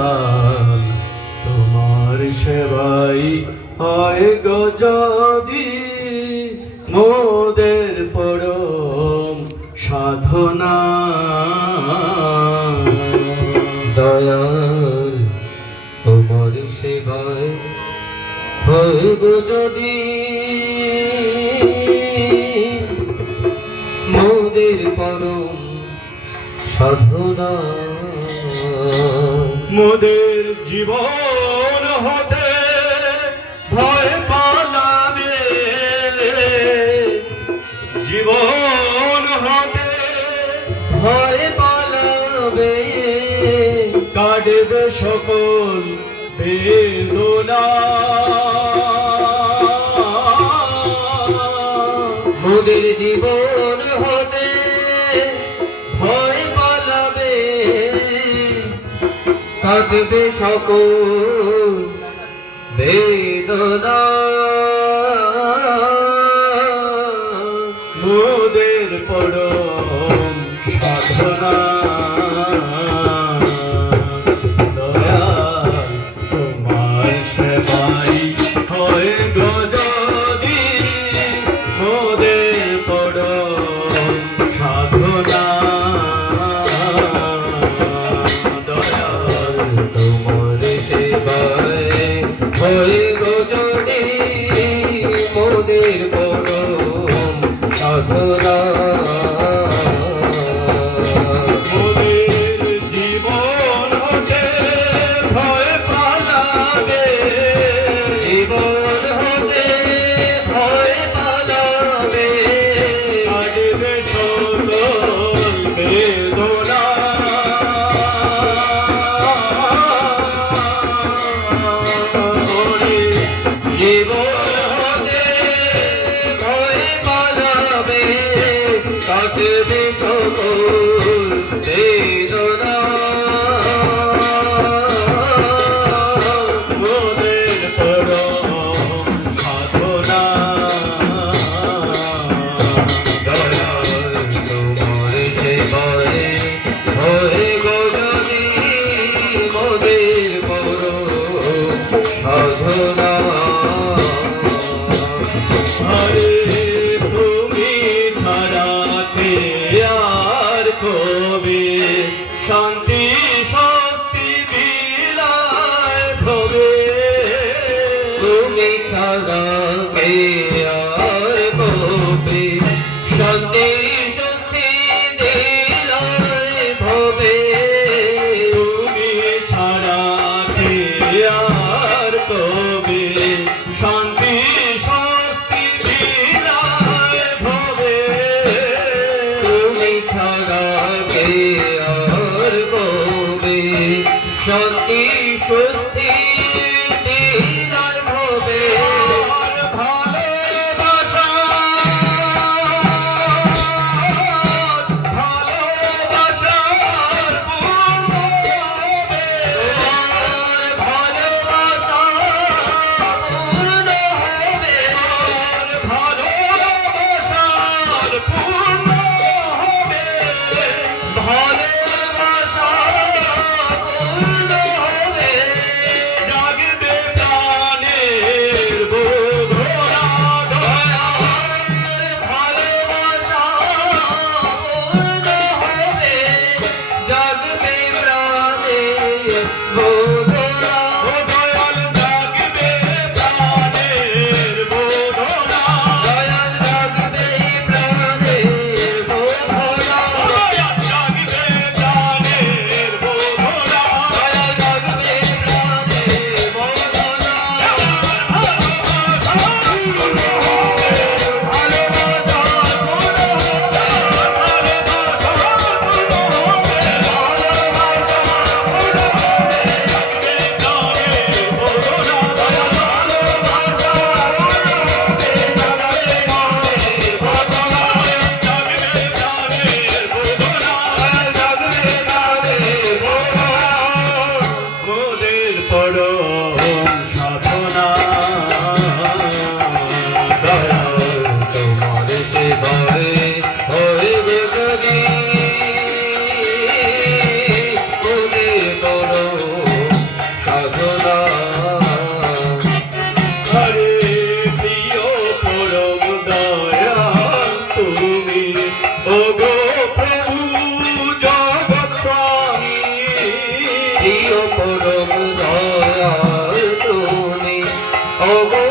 দয়াল তোমার সেবাই হয় গো যদি মোদের পরম সাধনা। দয়াল তোমার সেবায় হইব যদি মোদের পরম সাধনা। মোদের জীবন হতে ভয় পালাবে, জীবন হতে ভয় পালাবে, কাটবে সকল বেদনা। মোদের জীবন হতে ভয় পালাবে, কাটবে সকল বেদনা। মোদের পরম সাধনা। দয়াল তোমার সেবাই হয় গো যদি মোদের পরম সাধনা। দয়াল তোমার সেবায় হইব যদি মোদের পরম সাধনা। মোদের জীবন হতে ভয় পালাবে, জীবন হতে ভয় পালাবে, কাটবে সকল বেদনা। জীবন হতে ভয় পালাবে, কাটবে সকল বেদনা। মোদের পরম সাধনা। দয়াল তোমার সেবায় হয়ে গো যদি মোদের পরম সাধনা। আরে তুমি ছাড়াতে আর কবে শান্তি স্বস্তি বিলায় ভবে। তুমি ছাড়া কে আর কবে শান্তি স্বস্তি দিলায় ভবে। তুমি ছাড়া কে আর কবে শান্তি স্বস্তি বিলায় ভবে। তুমি ছাড়া কে আর কবে শান্তি স্বস্তি দিলায় ভবে। আর ভালোবাসা ভালোবাসার পূর্ণ হবে। তোমার ভালোবাসা পূর্ণ হবে, আর ভালোবাসার পূর্ণ হবে। ভালোবাসা পূর্ণ হবে, জাগবে প্রাণের বোধনা। দয়াল ভালোবাসা পূর্ণ হবে, জাগবে প্রাণের বোধনা। ও দয়াল জাগবে প্রাণের বোধনা। দয়াল জাগবে প্রাণের বোধনা। দয়াল জাগবে প্রাণের বোধনা। দয়াল জাগবে প্রাণের বোধনা। ভালোবাসা পূর্ণ হবে, ভালোবাসা পূর্ণ হবে, ভালোবাসা পূর্ণ হবে, ভালোবাসা পূর্ণ হবে, প্রিয় পরম দয়াল তুমি, ওগো